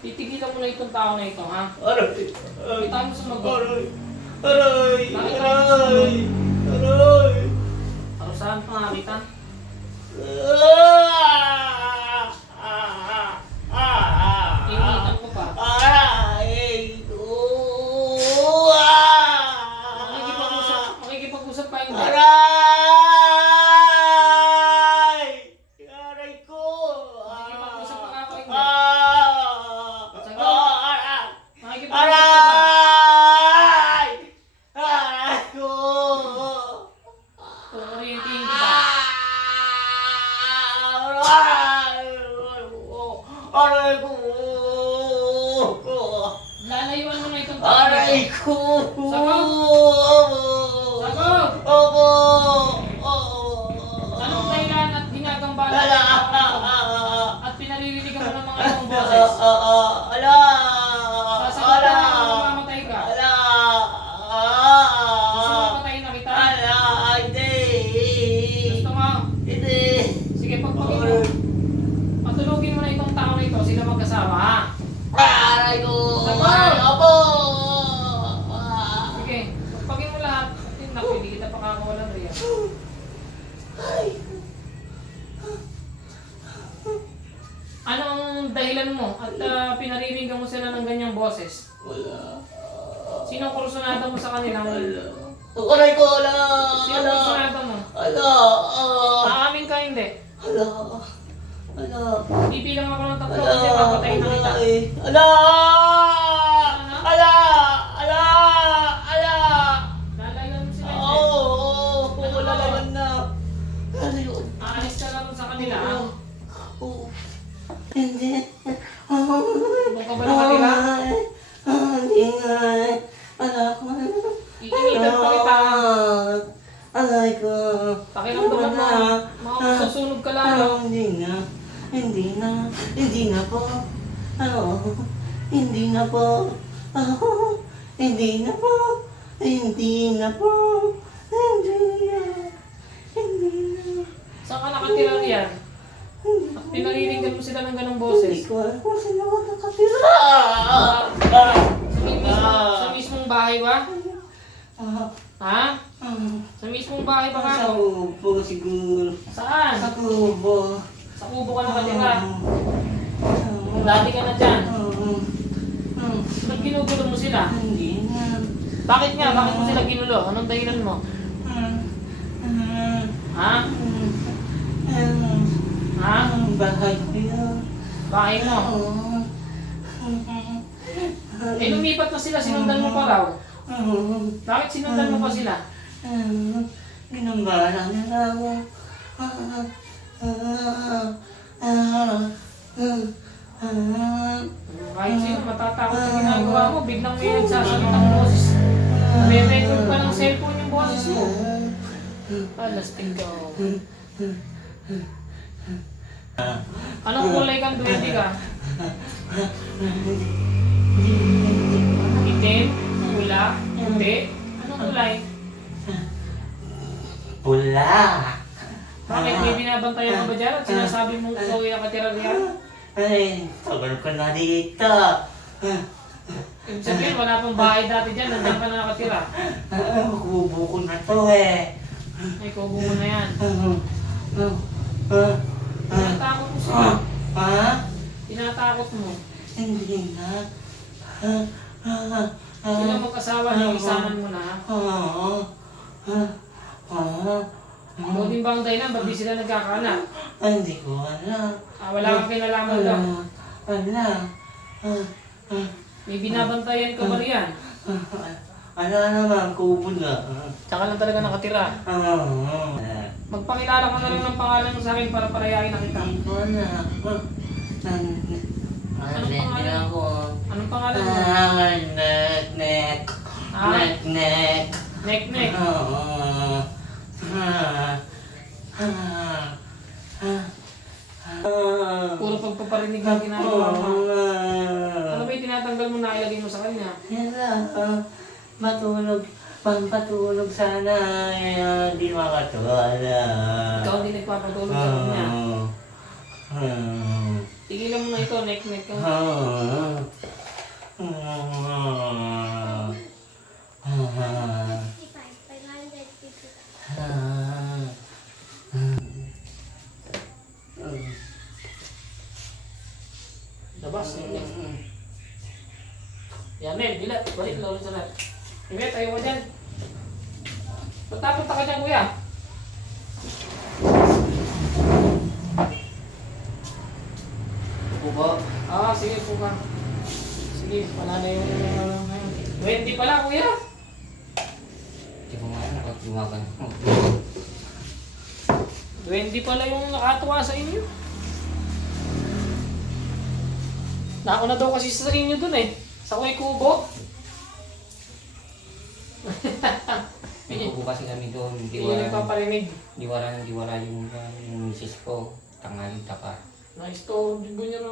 Titigilan mo na itong tao na ito, ha? Aray! Kita mo sumagot. Aray! Aray! Nakita mo Aray! Aray! Parusahan pa nga kita. Iniitan ko pa. Aray! Makikipag-usap pa hindi. Aray! Aray ko! Makikipag-usap pa nga ako hindi. Sagot! Makikipag-usap ka pa. Aray! Aray ko! Orientiin kita. Aray ko! Lalayuan mo na itong tao na Aray ito. ko! Sagot! Sagot! Opo! Anong dahilan at ginagambala mo ang tao na ito? At pinalilinigan mo ng mga ibang boses? Ala! Sasagot ka na kung mamamatay ka. Ala! Gusto mo patayin na kita? Ala! Hindi! Gusto mo? Hindi! Sige, pagpagin mo. Patulugin mo na itong tao na ito. Sila mag-asawa, ha? Aray ko! Sagot! Opo! Sige, pagpagin mo lahat. Naku, hindi kita pakakawalan riyan. Anong dahilan mo at pinaririgan mo sila ng ganyang boses? Wala. Sinong kursunada mo sa kanila? Aray ko! Ala! Sinong Ala! kursunada mo? Ala! Aamin ka hindi? Ala! Ala! Bibilang ako ng tatlo, hindi papatayin na kita. Ala! Ala! Ala! Ala! Lalayan mo sila hindi? Oo! Wala naman na. Ano yun? Aalis ka lang sa kanila, ha? Oo. Hindi. Ibang ka ba na kanila? Hindi nga. Ala ko. Iinitan pa kita. Alay ko. Pakiramdaman mo, masusunog ka lalo. Hindi na. Hindi na. Hindi na po. Hindi na po. Hindi na po. Hindi na po. Hindi na. Hindi na. Saan ka nakatira riyan? At pinaririgan mo sila ng ganong Hindi boses? ko alam kung saan ako nakatira. Sa mismong bahay ba? Ha? Sa mismong bahay ba Sa nga? upo siguro. Saan? Sa kubo. Sa kubo ka nakatira. Dati ka na dyan. Ba't ginugulo mo sila? Hindi na. Bakit nga? Bakit mo sila ginulo? Anong dahilan mo? Ha? Ha? Bahay ko yun. Bahay mo? Eh lumipat na sila, sinundan mo pa raw. Bakit sinundan mo pa sila? Ginambala nila ako. Kahit sino, matatakot sa ginagawa mo, biglang may nagsasalitang boses. Nare-record pa ng cellphone yung boses mo. Lasting ka. Anong kulay kang duwende ka? Itim? Pula? Puti? Anong kulay? Pula. Bakit may binabantayan ka ba dyan at sinasabi mong ikaw ay nakatira riyan? Ay, tagal ko na dito. Ibig sabihin, wala pang bahay dati dyan, nandiyan ka na nakatira. Kubo ko na to eh. Ay, kubo mo na yan. Tinatakot mo sila. Ha? Tinatakot mo. Hindi na. Sila mag-asawa niyo, isahan mo na. Ikaw din ba ang dahilan? Ba't di sila nagkakanak? Hindi ko alam. Wala kang kinalaman lang. Wala. May binabantayan ka ba riyan? Ano naman, kubo na. Tsaka lang talaga nakatira. Magpakilala ka na lang ng pangalan mo sa akin para parayain na kita. Hindi ko na. Anong pangalan? Anong pangalan mo? Nek. Ah? Nek. Nek-nek. Puro pagpaparinig ang ginagawa mo. Ano ba yung tinatanggal mo na ilagay mo sa kanya? Yan lang. Matulog. Pampatulog sana. Di makatulog. Ikaw hindi nagpapatulog sa kanya. Tigilan mo na ito, neck ka. Labas, neck. Yan, Mel, bilat. Balik, lalo sa lahat. Imet, ayaw ka dyan. Punta ka dyan, kuya. Upo po. Sige po ka. Sige, wala na yung 20 pala, kuya. Hindi ko nga nakatiwagan. 20 pala yung nakatuwa sa inyo. Nauna daw kasi sa inyo dun eh. Sa Kuya Kubo. May kubo kasi kami doon. Hindi nagpaparinig. Diwala yung misis ko. Tangaling taka. Nice to. Hindi nyo